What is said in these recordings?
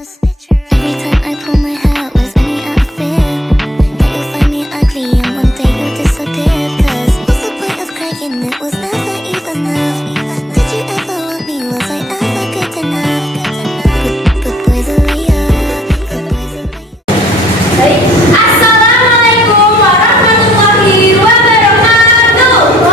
Every time I pull my hair, was any out of fear that you'll find me ugly and one day you'll disappear? 'Cause what's the point of crying? It was never even enough. Did you ever want me? Was I ever good enough? Good boys are layup. Good boys are layup. Baik. Assalamualaikum warahmatullahi wabarakatuh.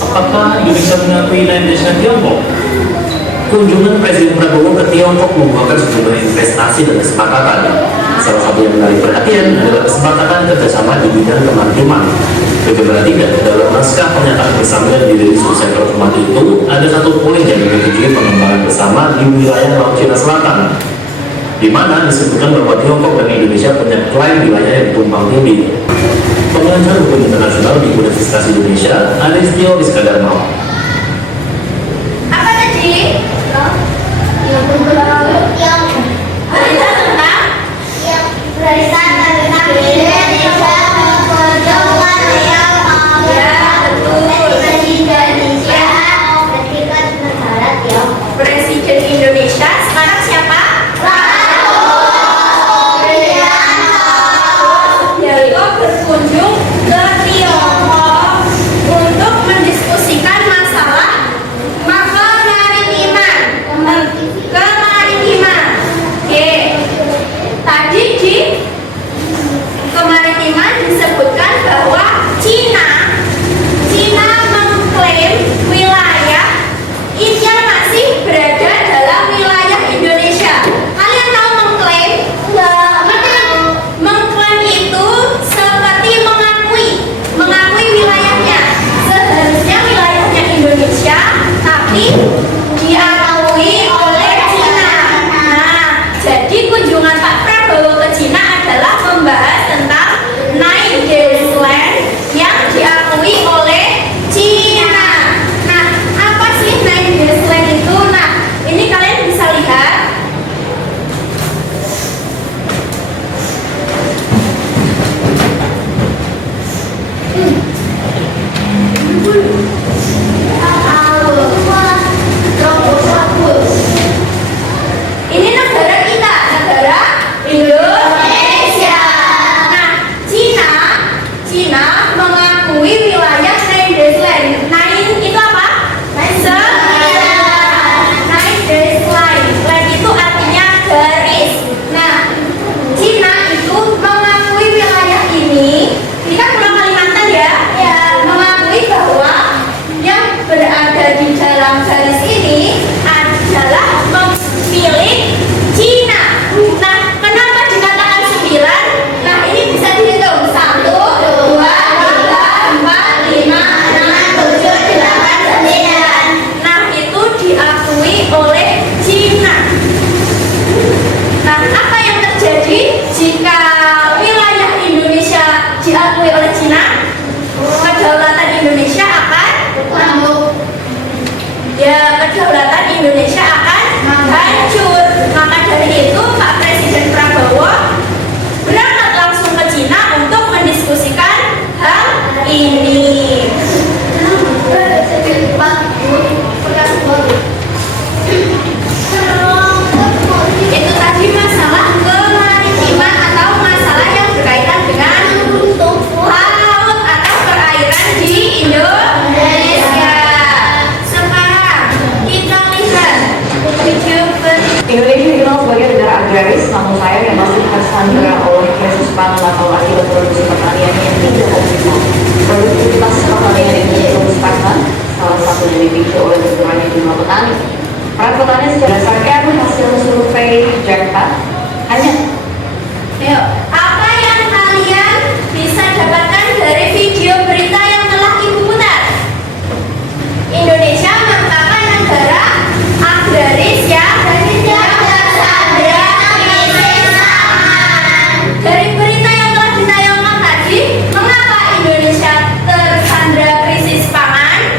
Apakah Indonesia mengakui land bridge Tiongkok? Kunjungan Presiden Prabowo ke Tiongkok membuahkan sejumlah investasi dan kesepakatan. Salah satu yang menarik perhatian adalah kesepakatan kerjasama di bidang kemaritiman. Bagaimana tidak, dalam naskah pernyataan bersama yang dirilis September kemarin itu, ada satu poin yang menyetujui pengembangan bersama di wilayah Laut Cina Selatan, di mana disebutkan bahwa Tiongkok dan Indonesia punya klaim wilayah yang tumpang tindih. Pengajar hukum internasional di Universitas Indonesia, Aristio Iskandar. Apa tadi? Berita tentang Presiden Indonesia sekarang siapa? Beliau berkunjung ke Tiongkok untuk mendiskusikan masalah kemaritiman. Oke. Tadi di kemaritiman disebutkan bahwa Cina mengklaim wilayah yang masih berada dalam wilayah Indonesia. Kalian tahu mengklaim? Mengklaim itu seperti mengakui wilayahnya. Seharusnya wilayahnya Indonesia, tapi diakui oleh Cina. Nah, jadi kunjungan Pak Prabowo ke Cina adalah membahas tentang Nine Days Land yang diakui oleh Cina. Nah, apa sih Nine Days Land itu? Nah, ini kalian bisa lihat. Ini negara kita, negara Indonesia. Nah, Cina mengakui wilayah Nine Days Land. Nine itu apa? Nine Days Land. Land itu artinya garis. Nah, Cina itu mengakui wilayah ini. Ini kan Pulau Kalimantan ya? Mengakui bahwa yang berada di dalam garis ini adalah milik Cina. Nah, kenapa dikatakan 9? Nah, ini bisa dihitung 1, 2, 3, 4, 5, 6, 7, 8, 9. Nah, itu diakui oleh Cina. Nah, apa yang terjadi jika wilayah Indonesia diakui oleh Cina? Kedaulatan Indonesia akan kedaulatan Indonesia akan hancur. Maka dari itu Pak Presiden Prabowo berangkat langsung ke Cina untuk mendiskusikan hal ini. Itu tadi masalah kemaritiman atau masalah yang berkaitan dengan laut atau perairan di Indonesia. Sekarang kita lihat video Indonesia dikenal sebagai negara agraris, namun sayang yang masih tersandra oleh krisis pangan atau akibat produksi pertanian yang tidak optimal. Produktivitas pertanian ini terus stagnan, salah satu dari dipicu oleh berkurangnya jumlah petani. Para petani berdasarkan hasil survei Jakarta hanya. apa yang kalian bisa dapatkan dari video berita yang telah Ibu putar? Indonesia merupakan negara agraris yang tersandra krisis pangan. Dari berita yang telah ditayangkan tadi, mengapa Indonesia tersandra krisis pangan?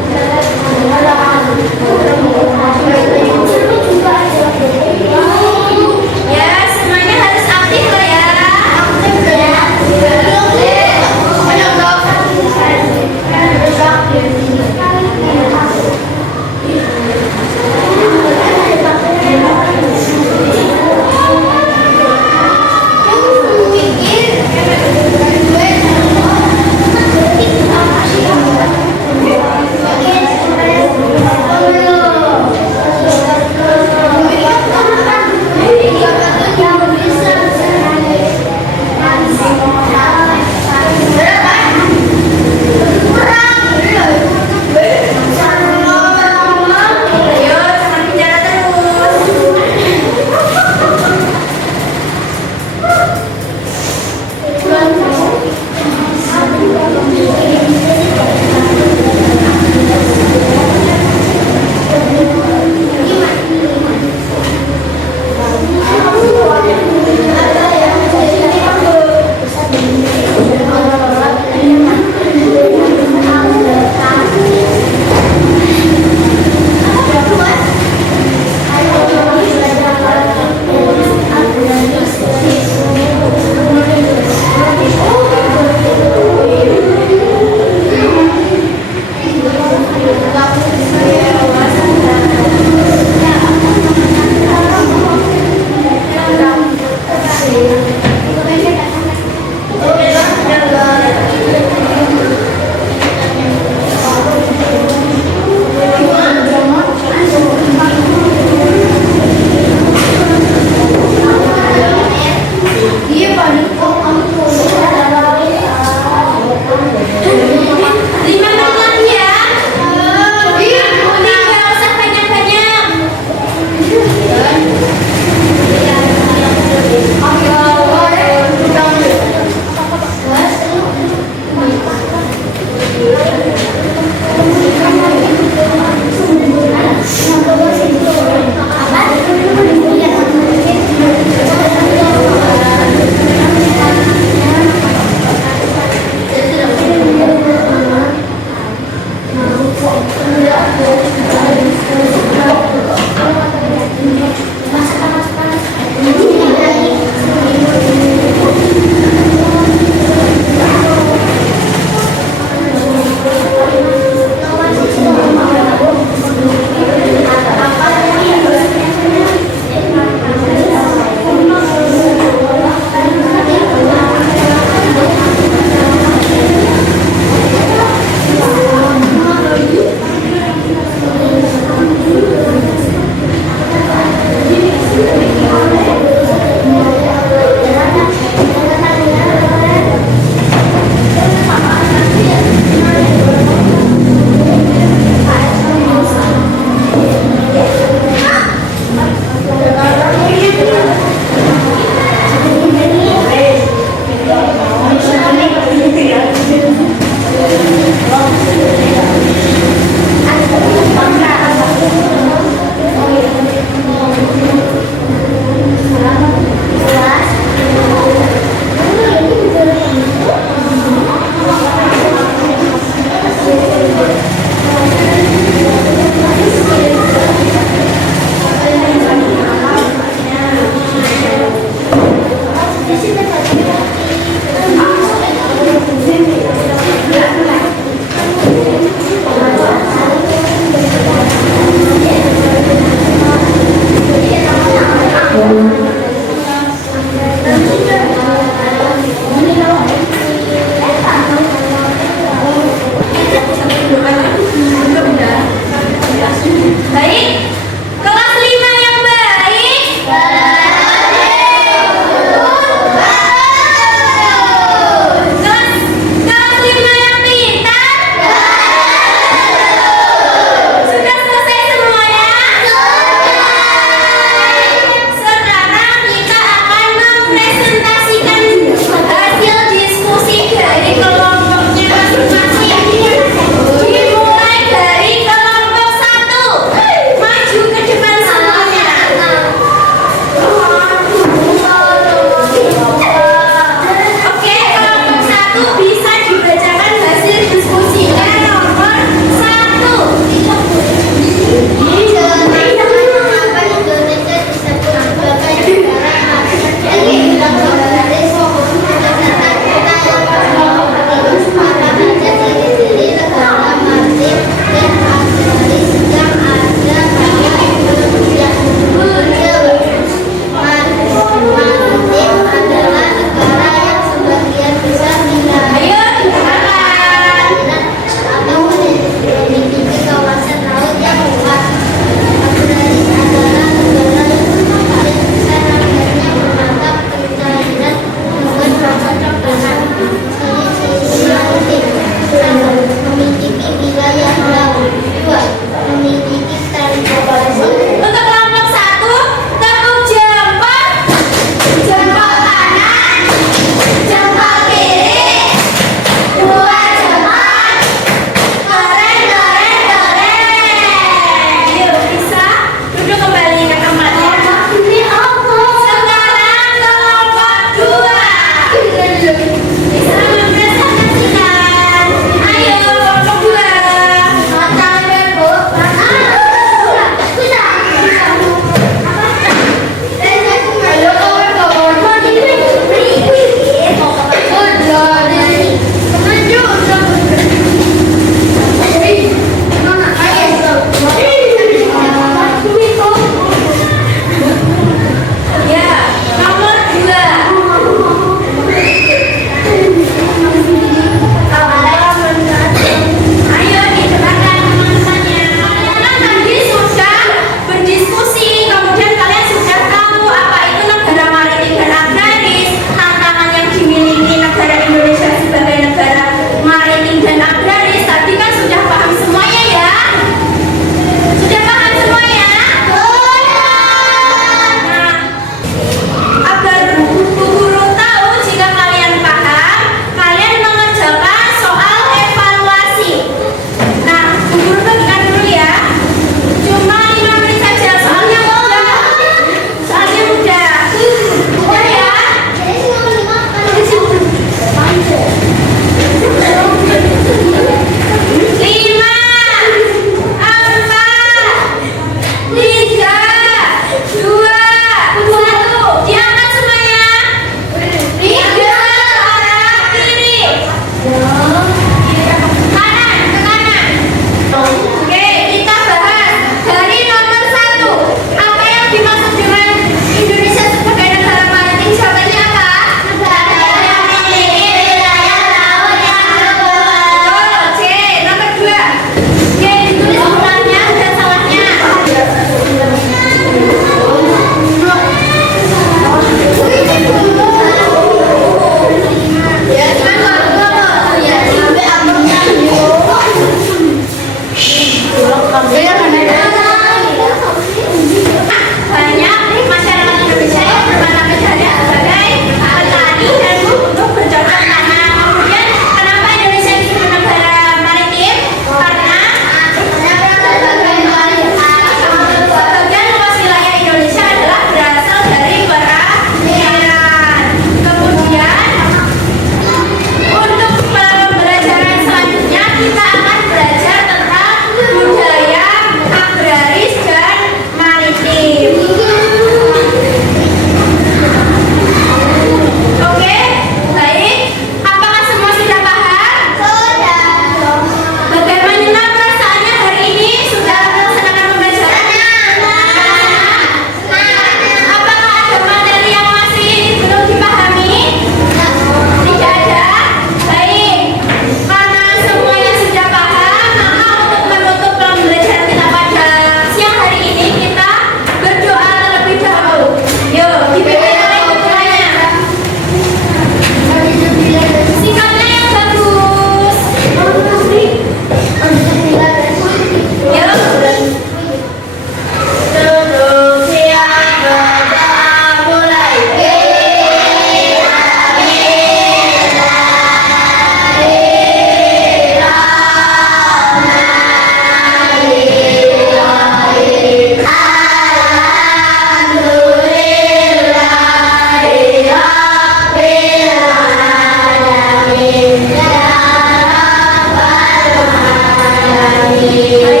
Mari